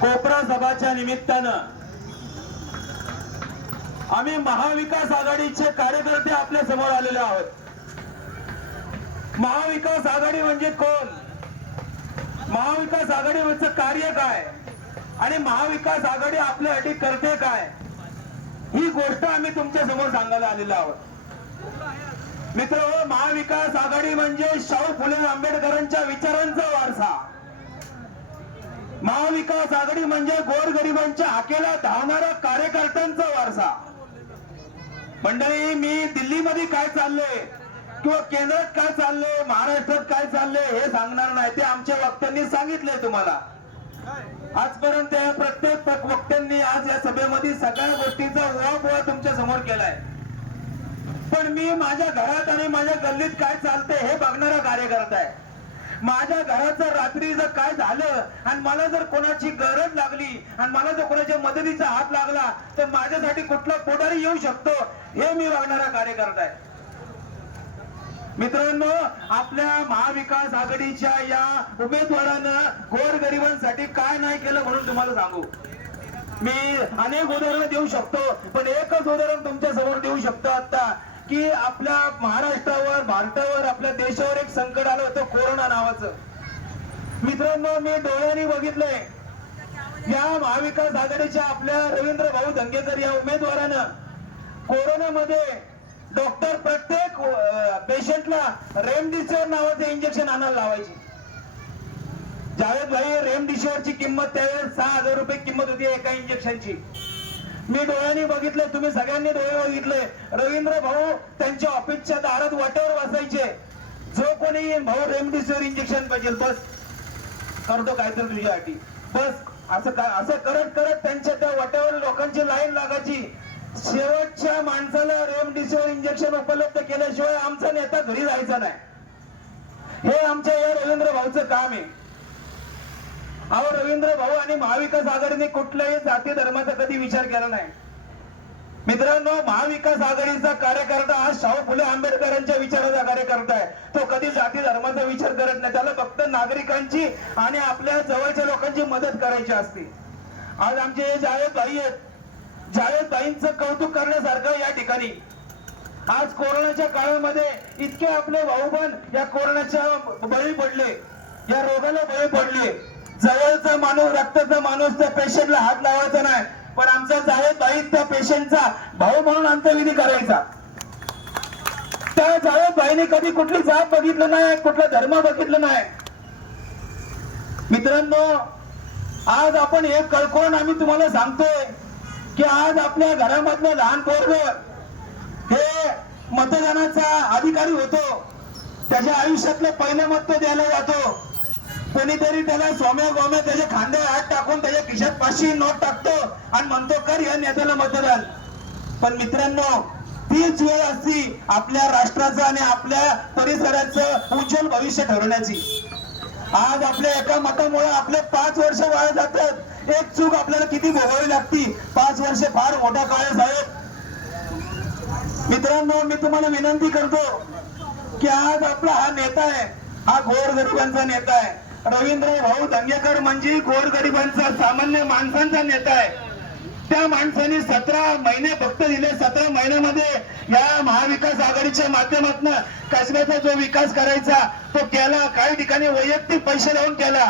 कोपरा सभाच्या निमित्तानं आम्ही महाविकास आघाडीचे कार्यकर्ते आपल्या समोर आलेले आहोत। महाविकास आघाडी म्हणजे कोण, महाविकास आघाडीवरचं कार्य काय आणि महाविकास आघाडी आपल्यासाठी करते काय, ही गोष्ट आम्ही तुमच्या समोर सांगायला आलेलो आहोत। मित्र, महाविकास आघाडी म्हणजे शाहू फुले आंबेडकरांच्या विचारांचा वारसा। महाविकास आघाडी म्हणजे गोरगरिबांच्या हाकेला धावणाऱ्या कार्यकर्त्यांचा वारसा। मंडळी, मी दिल्लीमध्ये काय चाललंय किंवा केंद्रात काय चाललंय, महाराष्ट्रात काय चाललंय हे सांगणार नाही, ते आमच्या वक्त्यांनी सांगितलंय तुम्हाला। आजपर्यंत प्रत्येक वक्त्यांनी आज या सभेमध्ये सगळ्या गोष्टींचा उहापोह तुमच्या समोर केलाय, पण मी माझ्या घरात आणि माझ्या गल्लीत काय चालतंय हे बघणारा कार्यकर्ता आहे। माझ्या घराचं रात्री जर काय झालं आणि मला जर कोणाची गरज लागली आणि मला जर कोणाच्या मदतीचा हात लागला तर माझ्यासाठी कुठला पुढारी येऊ शकतो हे मी बघणारा कार्यकर्ता आहे। मित्रांनो, आपल्या महाविकास आघाडीच्या या उमेदवारानं गोरगरिबांसाठी काय नाही केलं म्हणून तुम्हाला सांगू। मी अनेक उदाहरणं देऊ शकतो, पण एकच उदाहरण तुमच्या समोर देऊ शकतो आता की आपल्या महाराष्ट्रावर, भारतावर, आपल्या देशावर एक संकट आलं होतं, कोरोना नावाचं। मित्रांनो, मी डोळ्यांनी बघितलंय या महाविकास आघाडीच्या आपल्या रवींद्र भाऊ धंगेकर या उमेदवारानं कोरोनामध्ये डॉक्टर प्रत्येक पेशंटला रेमडेसिवीर नावाचं इंजेक्शन आणायला लावायची। जावेद भाई, रेमडेसिवीरची किंमत त्यावेळेस 6,000 रुपये किंमत होती एका इंजेक्शनची। मी डोळ्यांनी बघितले, तुम्ही सगळ्यांनी डोळे बघितले। रवींद्र भाऊ त्यांच्या ऑफिसच्या दारात वाटेवर बसायचे, जो कोणी भाऊ रेमडेसिवीर इंजेक्शन पाहिजे बस करतो काहीतरी तुझ्यासाठी बस, असं करत करत त्यांच्या त्या वाटेवर लोकांची लाईन लागायची। शेवटच्या माणसाला रेमडेसिवीर इंजेक्शन उपलब्ध केल्याशिवाय आमचा नेता घरी जायचा नाही, हे आमच्या या रवींद्र भाऊचं काम आहे। अहो, रवींद्र भाऊ आणि महाविकास आघाडीने कुठल्याही जाती धर्माचा कधी विचार केला नाही। मित्रांनो, महाविकास आघाडीचा कार्यकर्ता आज शाहू फुले आंबेडकरांच्या विचाराचा कार्यकर्ता आहे। तो कधी जाती धर्माचा विचार करत नाही, त्याला फक्त नागरिकांची आणि आपल्या जवळच्या लोकांची मदत करायची असते। आज आमचे जावेद भाई आहेत, जावेद भाईंचं कौतुक करण्यासारखं या ठिकाणी आज कोरोनाच्या काळामध्ये इतके आपले भाऊ पण या कोरोनाच्या बळी पडले, या रोगाला बळी पडले। जवळचा माणूस, रक्ताचा माणूस त्या पेशंटला हात लावायचा नाही, पण आमचा जावेद भाई त्या पेशंटचा भाऊ म्हणून अंत्यविधी करायचा। त्या जावेद भाईने कधी कुठली जात बघितलं नाही, कुठला धर्म बघितलं नाही। मित्रांनो, आज आपण हे कळकळून आम्ही तुम्हाला सांगतोय की आज आपल्या घरामधलं लहान पोरगं हे मतदानाचा अधिकारी होतो, त्याच्या आयुष्यातलं पहिलं मत तो द्यायला जातो। कोणीतरी त्याला सोम्या गोम्या त्याच्या खांद्यावर हात टाकून त्याच्या खिशात 500 नोट टाकतो आणि म्हणतो कर या नेत्याला मतदान। पण मित्रांनो, तीच वेळ असती आपल्या राष्ट्राचं आणि आपल्या परिसराचं उज्ज्वल भविष्य ठरवण्याची। आज आपल्या एका मतामुळे आपले 5 वर्ष वाया जातात। एक चूक आपल्याला किती भोगावी लागती, 5 वर्ष फार मोठा काळ आहे साहेब। मित्रांनो, मी तुम्हाला विनंती करतो की आज आपला हा नेता आहे, हा गोरगरिबांचा नेता आहे। रवींद्र भाऊ धंगेकर म्हणजे गोरगरिबांचा, सामान्य माणसांचा नेता आहे। त्या माणसाने 17 महिने फक्त दिले, 17 महिन्यामध्ये या महाविकास आघाडीच्या माध्यमातून कसब्याचा जो विकास करायचा तो केला, काही ठिकाणी वैयक्तिक पैसे लावून केला।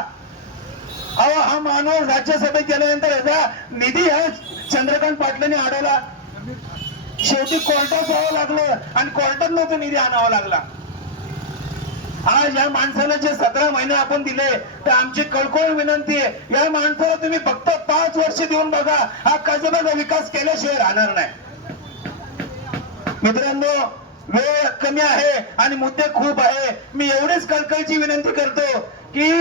अहो, हा माणूस राज्यसभेत गेल्यानंतर याचा निधी हा चंद्रकांत पाटलांनी अडवला, शेवटी कोर्टात जावं लागलं आणि कोर्टातनं तो निधी आणावा लागला। आज या माणसाला जे 17 महिने आपण दिले, तर आमची कळकळ विनंती आहे, या माणसाला तुम्ही फक्त 5 वर्ष देऊन बघा, हा कसब्याचा विकास केल्याशिवाय राहणार नाही। मित्रांनो, वेळ कमी आहे आणि मुद्दे खूप आहे। मी एवढीच कळकळीची विनंती करतो की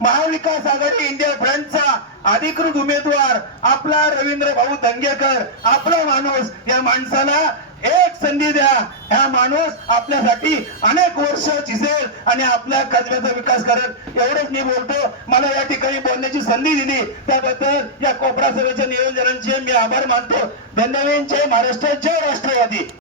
महाविकास आघाडी इंडिया फ्रंटचा अधिकृत उमेदवार आपला रवींद्र भाऊ धंगेकर, आपला माणूस, या माणसाला एक संधी द्या। हा माणूस आपल्यासाठी अनेक वर्ष झिजेल आणि आपल्या कसब्याचा विकास करेल। एवढंच मी बोलतो। मला या ठिकाणी बोलण्याची संधी दिली त्याबद्दल या कोपरा सभेच्या नियोजनांचे मी आभार मानतो। धन्यवाद। जय महाराष्ट्र, जय राष्ट्रवादी।